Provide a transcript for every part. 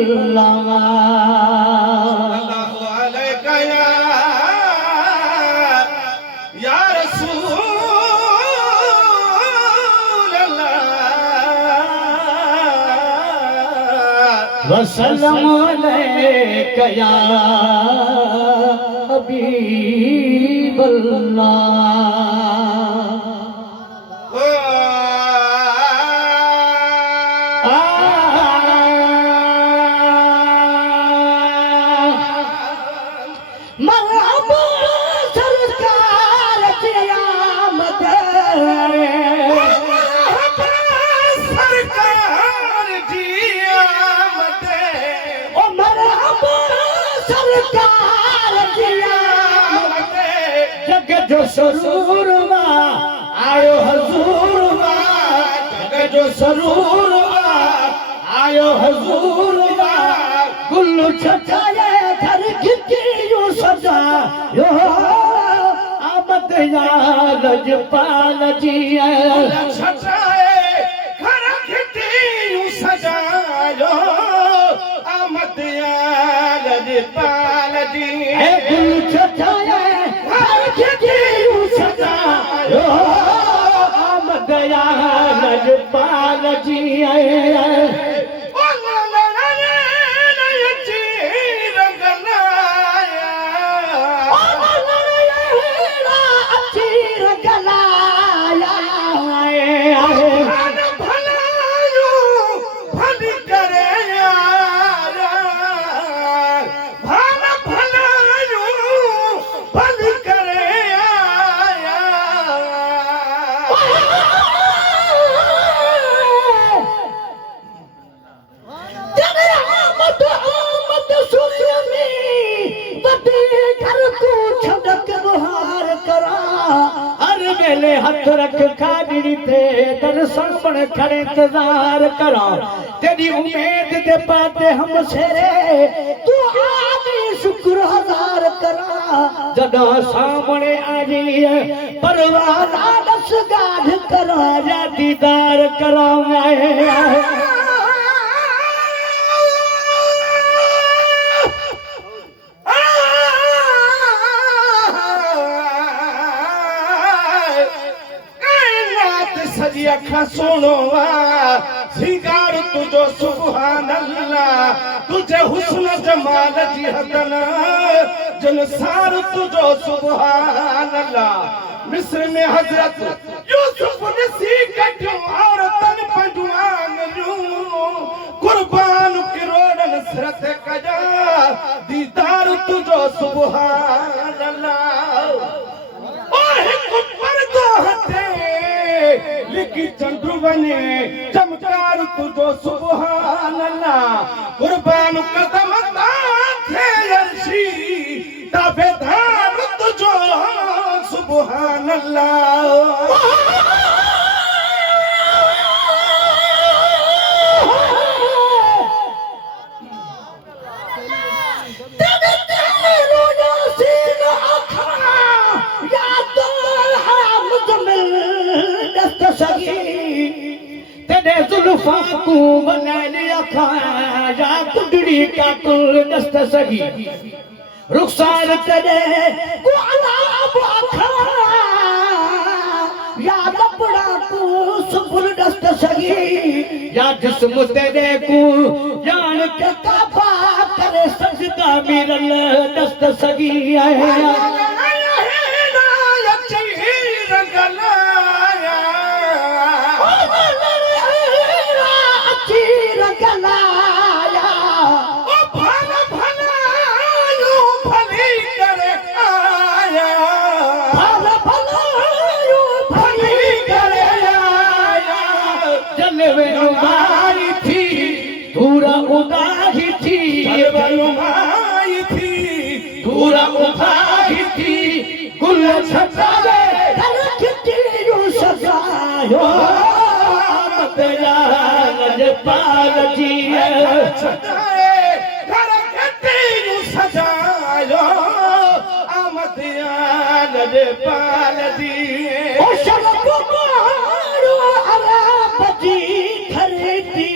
सल्लल्लाहु अलैका या रसूल अल्लाह वसल्लम अलैका या हबीब मरहबा सरकार क़यामत सरकार जी आमद ओ मरहबा सरकार क़यामत जग जो सरूर मां आयो हजूर मां जग जो सरूर मां आयो हजूर मां गुल छटाए घर खिचियो सजा यो आमद या लजपाल जी छटाए घर खिचियो सजायो आमद या लजपाल जी गुल छटाए घर खिचियो सजा यो आमद या लजपाल जी हथ रख खाड़ी थे दर्शन पण खड़े इंतजार करा तेरी उम्मीद दे पाते हम सेरे तू आदि शुक्र हजार करा जदा सामने आई परवाना दस गाढ़ करा या दीदार करा सजी अखा सोनो सिंगार तुझो सुभान अल्लाह तुझे हुस्न जमाल जी हदन जनसार तुझो सुभान अल्लाह मिस्र में हजरत यूसुफ ने सी कटियो औरतन पंजुआन जू कुर्बान किरोड़न सिरत कजा दीदार तुझो सुभान अल्लाह ओहे कुपर दो हथे लिखी चंडू बने चमकार तुझो सुभान अल्लाह कुर्बान कदम थे अर्शी ताबेदार तुझो सुभान अल्लाह तेरे जुल्फा को बना लिया खाया कुंडली का कुल दस्त सगी रुखसार तेरे को अलाब आखा या लपड़ा को सुपुल दस्त सगी या जिस्म तेरे को जान के काबा करे सजदा मिरल दस्त सगी है पूरा उगाही थी पूरा उगाही थी गुल छटावे घर खिचियो सजायो आमद या लजपाल जी छटाए घर खिचियो सजायो आमद या लजपाल जी ओ शरफ मारो अरा बजी खरीदी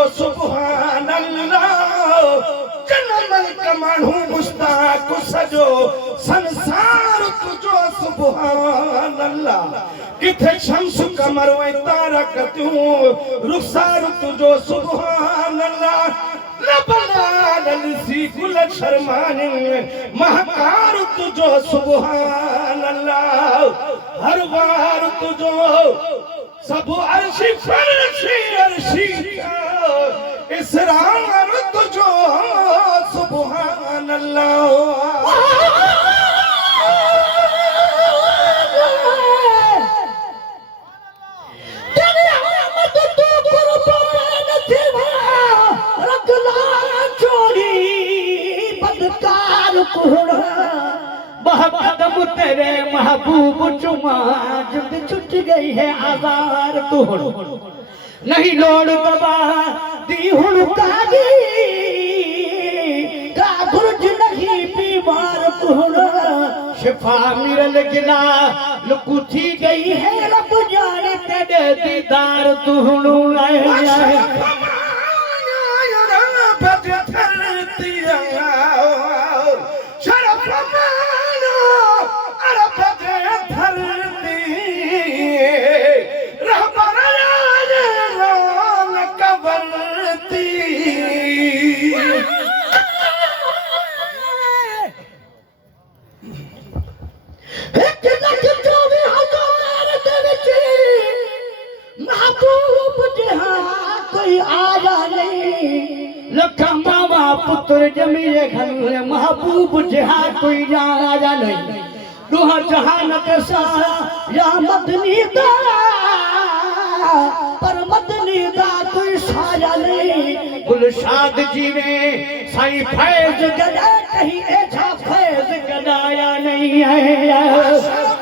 तुझो सुभान अल्लाह जनमल कमाणू मुश्ताक सजो संसार तुझो सुभान अल्लाह किथे शम्स कमर व तारक तू रुखसार तुझो सुभान अल्लाह रबना ललसी गुल शर्मानी महकार तुझो सुभान अल्लाह हर बार तुझो सब अर्शी फर्शी अर्शी इसरार तुझो सुभान अल्लाह तेरी आमद तू कुर्बान थीवा रखला छोड़ी बदकार कुहड़ा कदम तेरे महबूब चुमा जिंद छुट गई है आजार तुहड़ नहीं लोड़ दबा दी हुड़ कागी का गुरज नहीं बीमार तुहड़ शिफा मिरल गिला लुकु थी गई है रब जाने तेरे दीदार तुहड़ पुत्र जमीए घर महबूब जहा कोई राजा नहीं दुहा जहान के सारा या मदनी दा पर मदनी दा कोई साया नहीं गुलशाद जी ने साईं फैज गदा कहीं ऐसा फैज गदाया नहीं है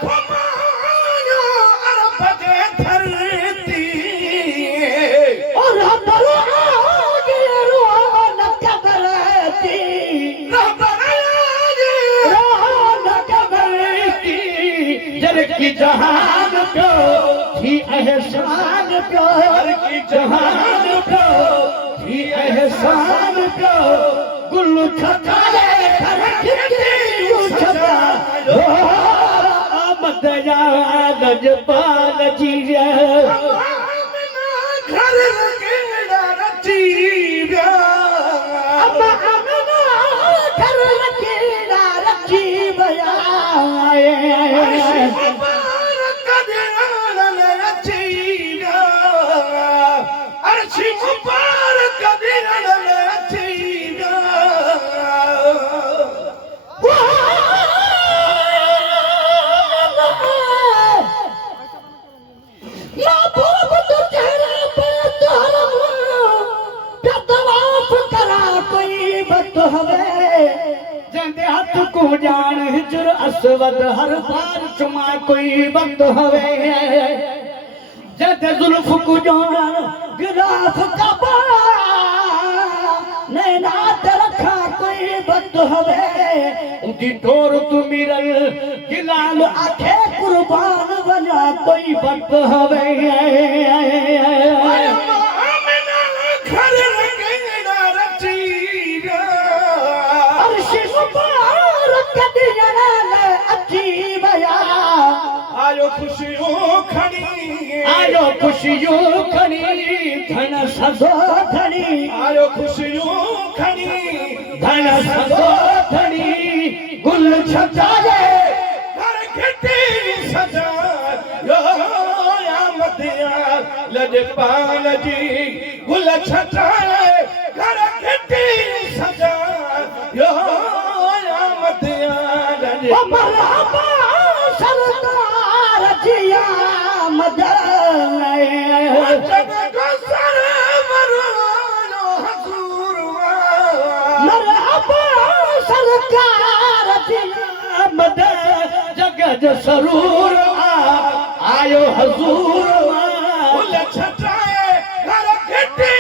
की जहान को थी एहसान को की जहान को थी एहसान को गुल छताले छता आमद या गजपाल जी घर केड़ा रची अम्मा आमना घर केड़ा रची बया को जान हिजर असवद हर बार चुमा कोई वक्त हवे जद जुल्फ को जान गिलाफ कबा नैना रखा कोई वक्त हवे उदी ठोर तू मिरल गिलाल आखे कुर्बान बना कोई वक्त हवे आयो खुशियों खड़ी आयो खुशियों खड़ी धन सजो खड़ी आयो खुशियों खड़ी धन सजो खड़ी गुल छजाए घर खिटी सजा यो आमदिया लजपाल जी गुल छजाए घर खिटी सजा यो आमदिया लजपाल जिया मदन जग को सरवरो हजूरवा मरहबा सरकार जिया मदन जग सरूर आयो हजूर फूल छटाए घर खिटी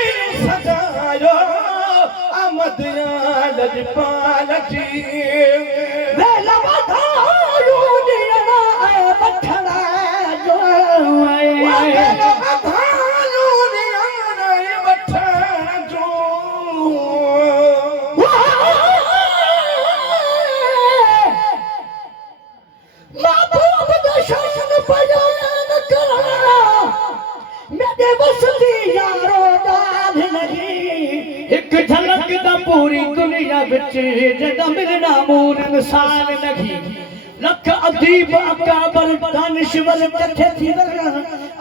सजायो आमद लजपाल जी वेला बधायो दिया बठड़ा जो वेला बधायो दिया बठड़ा एक झलक दा पूरी दुनिया विच जदा मिलना मूर इंसान नहीं लख अदीब अकाबर दानिशवर कथे थी वरना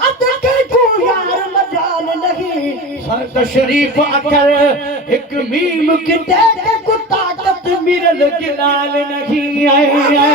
अद के को यार मजाल नहीं सर शरीफ अकर एक मीम के को ताकत मिरल के लाल नहीं आए